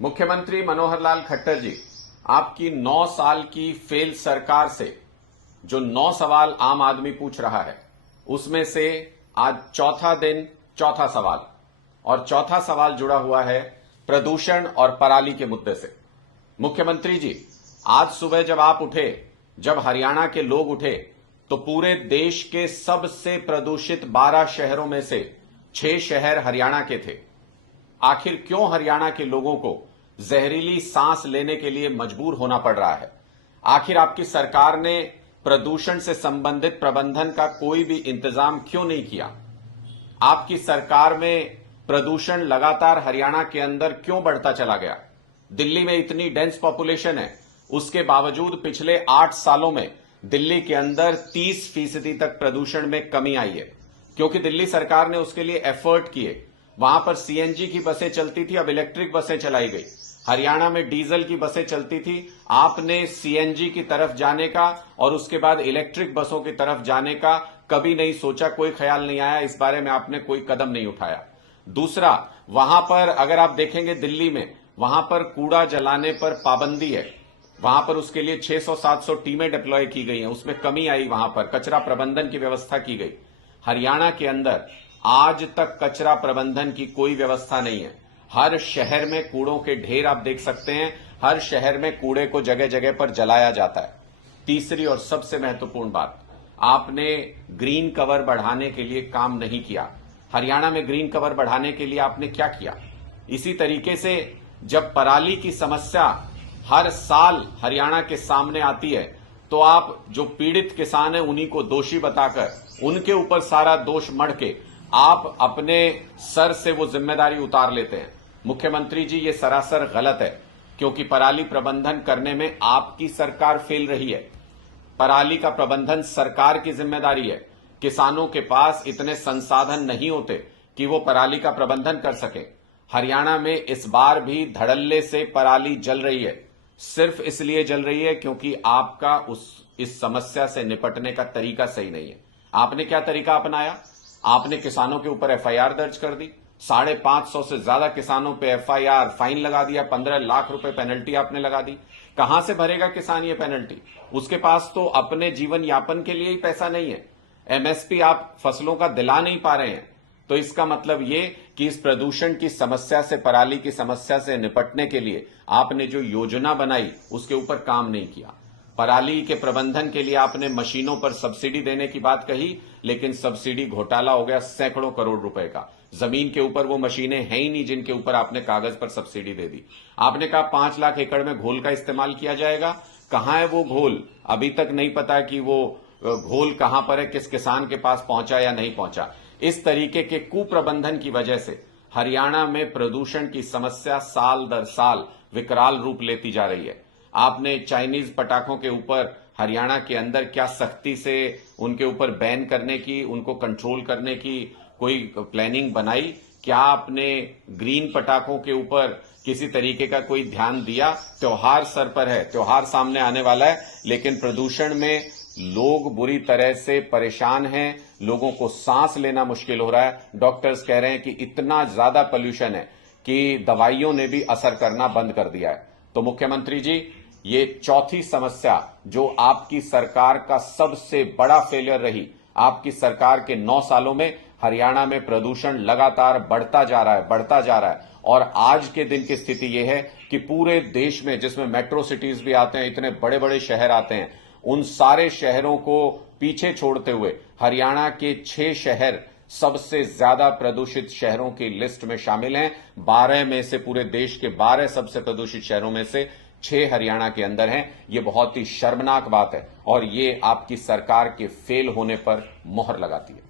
मुख्यमंत्री मनोहर लाल खट्टर जी, आपकी 9 साल की फेल सरकार से जो 9 सवाल आम आदमी पूछ रहा है, उसमें से आज चौथा दिन चौथा सवाल, और चौथा सवाल जुड़ा हुआ है प्रदूषण और पराली के मुद्दे से। मुख्यमंत्री जी, आज सुबह जब आप उठे, जब हरियाणा के लोग उठे, तो पूरे देश के सबसे प्रदूषित 12 शहरों में से 6 शहर हरियाणा के थे। आखिर क्यों हरियाणा के लोगों को जहरीली सांस लेने के लिए मजबूर होना पड़ रहा है? आखिर आपकी सरकार ने प्रदूषण से संबंधित प्रबंधन का कोई भी इंतजाम क्यों नहीं किया? आपकी सरकार में प्रदूषण लगातार हरियाणा के अंदर क्यों बढ़ता चला गया? दिल्ली में इतनी डेंस पॉपुलेशन है, उसके बावजूद पिछले 8 सालों में दिल्ली के अंदर 30% तक प्रदूषण में कमी आई है, क्योंकि दिल्ली सरकार ने उसके लिए एफर्ट किए। वहां पर सीएनजी की बसें चलती थी, अब इलेक्ट्रिक बसें चलाई गई। हरियाणा में डीजल की बसें चलती थी, आपने सीएनजी की तरफ जाने का और उसके बाद इलेक्ट्रिक बसों की तरफ जाने का कभी नहीं सोचा, कोई ख्याल नहीं आया, इस बारे में आपने कोई कदम नहीं उठाया। दूसरा, वहां पर अगर आप देखेंगे दिल्ली में, वहां पर कूड़ा जलाने पर पाबंदी है, वहां पर उसके लिए 600-700 टीमें डिप्लॉय की गई हैं, उसमें कमी आई। वहां पर कचरा प्रबंधन की व्यवस्था की गई। हरियाणा के अंदर आज तक कचरा प्रबंधन की कोई व्यवस्था नहीं है। हर शहर में कूड़ों के ढेर आप देख सकते हैं, हर शहर में कूड़े को जगह जगह पर जलाया जाता है। तीसरी और सबसे महत्वपूर्ण बात, आपने ग्रीन कवर बढ़ाने के लिए काम नहीं किया। हरियाणा में ग्रीन कवर बढ़ाने के लिए आपने क्या किया? इसी तरीके से जब पराली की समस्या हर साल हरियाणा के सामने आती है, तो आप जो पीड़ित किसान हैं उन्हीं को दोषी बताकर उनके ऊपर सारा दोष मढ़ के आप अपने सर से वो जिम्मेदारी उतार लेते हैं। मुख्यमंत्री जी, ये सरासर गलत है, क्योंकि पराली प्रबंधन करने में आपकी सरकार फेल रही है। पराली का प्रबंधन सरकार की जिम्मेदारी है। किसानों के पास इतने संसाधन नहीं होते कि वो पराली का प्रबंधन कर सके। हरियाणा में इस बार भी धड़ल्ले से पराली जल रही है, सिर्फ इसलिए जल रही है क्योंकि आपका इस समस्या से निपटने का तरीका सही नहीं है। आपने क्या तरीका अपनाया? आपने किसानों के ऊपर एफआईआर दर्ज कर दी, 550 से ज्यादा किसानों पे एफआईआर, फाइन लगा दिया, 15 लाख रुपए पेनल्टी आपने लगा दी। कहां से भरेगा किसान ये पेनल्टी? उसके पास तो अपने जीवन यापन के लिए ही पैसा नहीं है। एमएसपी आप फसलों का दिला नहीं पा रहे हैं। तो इसका मतलब ये कि इस प्रदूषण की समस्या से, पराली की समस्या से निपटने के लिए आपने जो योजना बनाई उसके ऊपर काम नहीं किया। पराली के प्रबंधन के लिए आपने मशीनों पर सब्सिडी देने की बात कही, लेकिन सब्सिडी घोटाला हो गया सैकड़ों करोड़ रुपए का। जमीन के ऊपर वो मशीनें हैं ही नहीं जिनके ऊपर आपने कागज पर सब्सिडी दे दी। आपने कहा 5 लाख एकड़ में घोल का इस्तेमाल किया जाएगा। कहां है वो घोल? अभी तक नहीं पता कि वो घोल कहां पर है, किस किसान के पास पहुंचा या नहीं पहुंचा। इस तरीके के कुप्रबंधन की वजह से हरियाणा में प्रदूषण की समस्या साल दर साल विकराल रूप लेती जा रही है। आपने चाइनीज पटाखों के ऊपर हरियाणा के अंदर क्या सख्ती से उनके ऊपर बैन करने की, उनको कंट्रोल करने की कोई प्लानिंग बनाई? क्या आपने ग्रीन पटाखों के ऊपर किसी तरीके का कोई ध्यान दिया? त्योहार सर पर है, त्योहार सामने आने वाला है, लेकिन प्रदूषण में लोग बुरी तरह से परेशान हैं, लोगों को सांस लेना मुश्किल हो रहा है। डॉक्टर्स कह रहे हैं कि इतना ज्यादा पोल्यूशन है कि दवाइयों ने भी असर करना बंद कर दिया है। तो मुख्यमंत्री जी, ये चौथी समस्या जो आपकी सरकार का सबसे बड़ा फेलियर रही। आपकी सरकार के 9 सालों में हरियाणा में प्रदूषण लगातार बढ़ता जा रहा है, और आज के दिन की स्थिति यह है कि पूरे देश में, जिसमें मेट्रो सिटीज भी आते हैं, इतने बड़े बड़े शहर आते हैं, उन सारे शहरों को पीछे छोड़ते हुए हरियाणा के 6 शहर सबसे ज्यादा प्रदूषित शहरों की लिस्ट में शामिल हैं। 12 में से, पूरे देश के 12 सबसे प्रदूषित शहरों में से 6 हरियाणा के अंदर हैं। ये बहुत ही शर्मनाक बात है, और ये आपकी सरकार के फेल होने पर मोहर लगाती है।